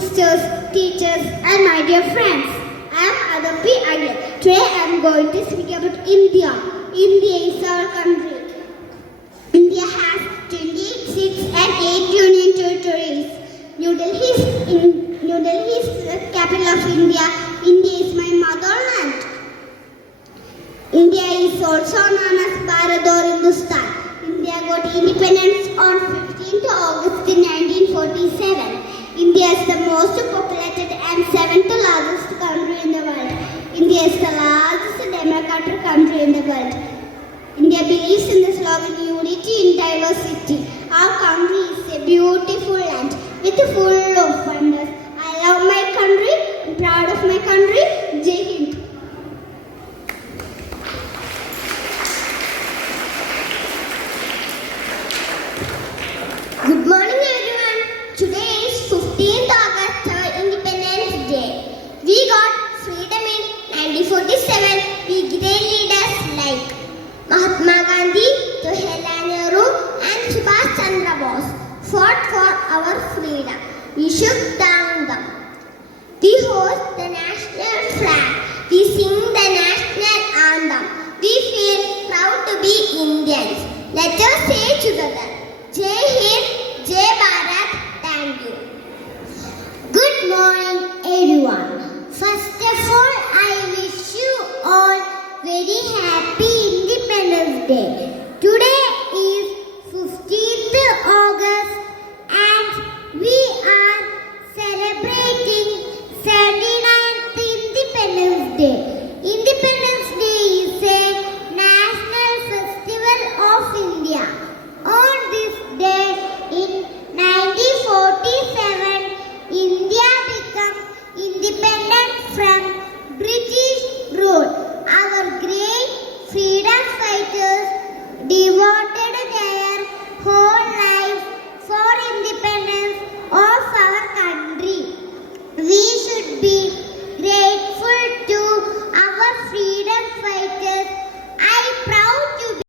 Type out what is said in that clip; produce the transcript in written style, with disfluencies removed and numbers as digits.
sisters, teachers, and my dear friends. I am Adapi Agar. Today I am going to speak about India. India is our country. India has 26 and 8 union territories. New Delhi is the capital of India. India is my motherland. India is also known as Bharat or Hindustan. India got independence on 15th August 1947. India is the most populated and 7th largest country in the world. India is the largest democratic country in the world. India believes in the slogan unity in diversity. Our country is a beautiful land with full of wonders. I love my country. I'm proud of my country. Jai Hind. Good morning everyone. Today is 15th August, our Independence Day. We got freedom in 1947 with great leaders like Mahatma Gandhi, Jawaharlal Nehru and Subhash Chandra Bose fought for our freedom. We shook down them. We hoist the national flag. We sing the national anthem. We feel proud to be Indians. Let us say together, Jai Hind, Jai Bharat, thank you. Good morning everyone. First of all, I wish you all very happy Independence Day.